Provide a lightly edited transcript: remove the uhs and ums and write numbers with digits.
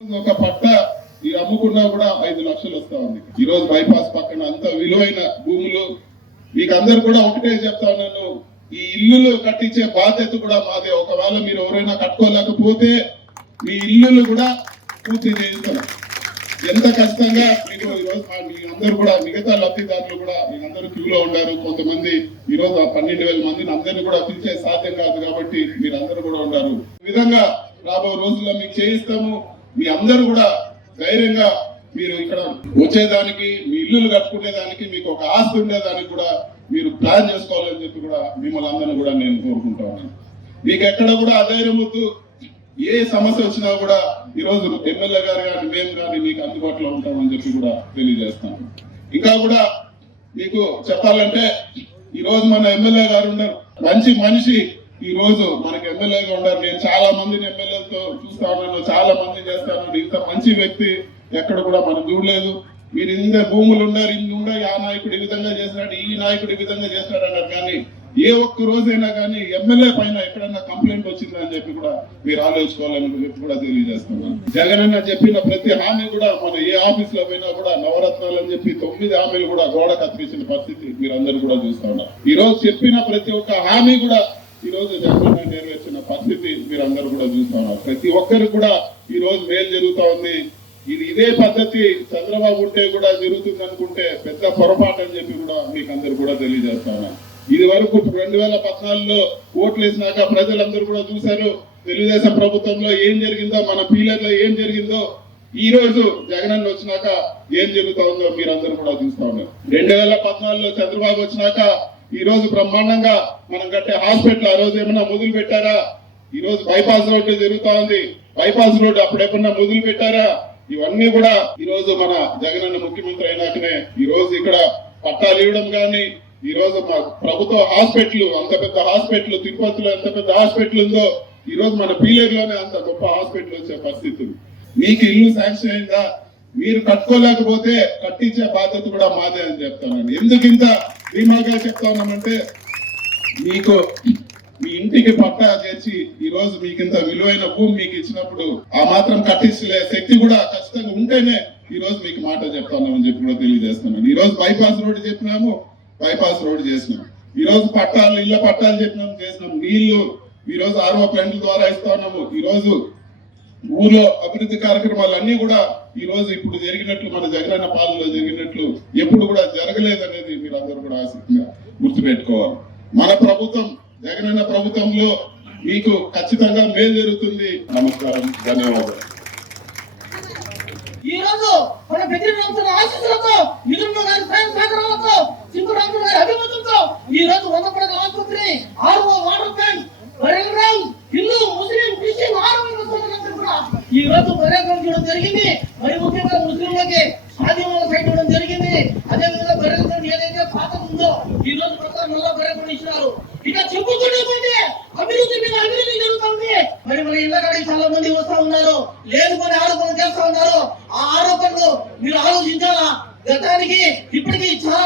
ఒక పట్ట ఈ అమ్ముకున్నా కూడా 5 లక్షలు వస్తా ఉంది. ఈ రోజు బైపాస్ పక్కన అంత విలువైన భూములు. మీకు అందరు కూడా ఒకటే చెప్తా ఉన్నాను, ఈ ఇల్లులు కట్టించే బాధ్యత కూడా మాదే. ఒకవేళ మీరు ఎవరైనా కట్టుకోలేకపోతే మీ ఇల్లులు కూడా పూర్తి చేయిస్తాం. ఎంత కష్టంగా మీకు ఈరోజు మీ అందరూ కూడా మిగతా లబ్ధిదారులు కూడా మీరందరూ క్యూలో ఉన్నారు. కొంతమంది ఈ రోజు 12,000 మందిని అందరినీ కూడా పిలిచే సాధ్యం కాదు కాబట్టి మీరందరూ కూడా ఉన్నారు. ఈ విధంగా రాబో రోజుల్లో మీకు చేయిస్తాము. మీ అందరూ కూడా ధైర్యంగా మీరు ఇక్కడ వచ్చేదానికి, మీ ఇల్లులు కట్టుకునేదానికి, మీకు ఒక ఆస్తి ఉండేదానికి కూడా మీరు ప్లాన్ చేసుకోవాలని చెప్పి కూడా మిమ్మల్ని అందరినీ కూడా నేను కోరుకుంటా ఉన్నాను. మీకు ఎక్కడ కూడా అధైర్యం వద్దు. ఏ సమస్య వచ్చినా కూడా ఈరోజు ఎమ్మెల్యే గారు కానీ మేము కానీ మీకు అందుబాటులో ఉంటామని చెప్పి కూడా తెలియజేస్తాను. ఇంకా కూడా మీకు చెప్పాలంటే ఈ రోజు మన ఎమ్మెల్యే గారు ఉన్నారు, మంచి మనిషి. ఈ రోజు మనకి ఎమ్మెల్యేగా ఉన్నారు. నేను చాలా మందిని ఎమ్మెల్యేలతో చూస్తా ఉన్నాను, చాలా మంది చేస్తాను. ఇంత మంచి వ్యక్తి ఎక్కడ కూడా మనం చూడలేదు. మీరు ఇంత భూములు ఉన్నారు, ఇన్ని ఉన్నాయి, ఆ నాయకుడు ఈ విధంగా చేసినాడు, ఈ నాయకుడు ఈ విధంగా చేసినాడు అన్నారు. కానీ ఏ ఒక్క రోజైనా కానీ ఎమ్మెల్యే పైన ఎక్కడన్నా కంప్లైంట్ వచ్చిందని చెప్పి కూడా మీరు ఆలోచించుకోవాలని చెప్పి కూడా తెలియజేస్తున్నాను. జగన్ అన్న చెప్పిన ప్రతి హామీ కూడా మన ఏ ఆఫీస్ లో పోయినా కూడా నవరత్నాలు అని చెప్పి 9 హామీలు కూడా గోడ కత్తిరించిన పరిస్థితి మీరందరూ కూడా చూస్తా ఉన్నారు. ఈ రోజు చెప్పిన ప్రతి ఒక్క హామీ కూడా ఈ రోజు జగన్ నెరవేర్చిన పరిస్థితి మీరందరూ కూడా చూస్తా ఉన్నారు. ప్రతి ఒక్కరికి కూడా ఈ రోజు మేలు జరుగుతా ఉంది. ఇదే పద్ధతి చంద్రబాబు ఉంటే కూడా జరుగుతుంది అనుకుంటే పెద్ద పొరపాటు అని చెప్పి కూడా మీకు అందరు కూడా తెలియజేస్తా ఉన్నాను. ఇది వరకు 2014లో ఓట్లు వేసినాక ప్రజలందరూ కూడా చూశారు తెలుగుదేశం ప్రభుత్వంలో ఏం జరిగిందో, మన పీలర్లో ఏం జరిగిందో. ఈ రోజు జగనన్న వచ్చినాక ఏం జరుగుతా ఉందో మీరందరూ కూడా చూస్తా ఉన్నారు. 2014లో చంద్రబాబు వచ్చినాక ఈ రోజు బ్రహ్మాండంగా మనం కట్టే హాస్పిటల్ ఆ రోజు ఏమన్నా మొదలు పెట్టారా? ఈ రోజు బైపాస్ రోడ్డు జరుగుతా ఉంది. బైపాస్ రోడ్డు అప్పుడేమన్నా మొదలు పెట్టారా? ఇవన్నీ కూడా ఈ రోజు మన జగనన్న ముఖ్యమంత్రి అయినాకనే ఈ రోజు ఇక్కడ పట్టాలు ఇవ్వడం కానీ, ఈ రోజు మా ప్రభుత్వ హాస్పిటల్, అంత పెద్ద హాస్పిటల్, తిరుపతిలో ఎంత పెద్ద హాస్పిటల్ ఉందో ఈ రోజు మన పీలేరులోనే అంత గొప్ప హాస్పిటల్ వచ్చే పరిస్థితి. మీకు ఇల్లు శాంక్షన్ అయిందా? మీరు కట్టుకోలేకపోతే కట్టించే బాధ్యత కూడా మాదే అని చెప్తానండి. ఎందుకు ఇంత ధీమాగా చెప్తా ఉన్నామంటే, మీకు మీ ఇంటికి పట్టా చేర్చి ఈ రోజు మీకు ఇంత విలువైన భూమి మీకు ఇచ్చినప్పుడు ఆ మాత్రం కట్టించలే శక్తి కూడా ఖచ్చితంగా ఉంటేనే ఈ రోజు మీకు మాట చెప్తామని చెప్పి కూడా తెలియజేస్తున్నాను. ఈ రోజు బైపాస్ రోడ్డు చెప్పినాము, బైపాస్ రోడ్డు చేసినాం. ఈ రోజు పట్టాలు, ఇళ్ల పట్టాలు చెప్పినాము, చేసినాం. నీళ్లు ఈ రోజు RO ప్లాంట్ల ద్వారా ఇస్తా ఉన్నాము. ఈ రోజు ఊర్లో అభివృద్ధి కార్యక్రమాలు అన్ని కూడా ఈ రోజు ఇప్పుడు జరిగినట్లు, మన జగనన్న పాలనలో జరిగినట్లు ఎప్పుడు కూడా జరగలేదనేది మీరు అందరూ కూడా ఆసక్తిగా గుర్తుపెట్టుకోవాలి. మన ప్రభుత్వం, జగనన్న ప్రభుత్వంలో మీకు ఖచ్చితంగా మేలు జరుగుతుంది. నమస్కారం, ధన్యవాదాలు. ఈ రోజు మన ప్రతినిధుల ఆశీస్సులతో, నిధుల గారి సహకారాలతో, సింగరాములు గారి అభిమతంతో ఈ రోజు 100 పడకల ఆసుపత్రి, RO వాటర్ ప్లాంట్, బరేగ్రామ్, హిందూ, ముస్లిం, క్రిస్టియన్ ఈ రోజు బరేగ్రామ్ చేయడం జరిగింది. మరి ముఖ్యంగా ముస్లింలకి సాధ్యమైన సైట్ ఇవ్వడం జరిగింది. అదేవిధంగా బరేగ్రామ్ ఏదైతే పాత ఉందో ఈ రోజు ప్రకారం మళ్ళా బరేగ్రామ్ ఇచ్చినారు. ఇక చెప్పుకుంటే అభివృద్ధి మీద అభివృద్ధి జరుగుతుంది. మరి మన ఇళ్ళ కాడికి చాలా మంది వస్తా ఉన్నారు, లేదు కొన్ని ఆరోపణలు చేస్తా ఉన్నారు. ఆ ఆరోపణలు మీరు ఆలోచించాలా? గతానికి ఇప్పటికీ చాలా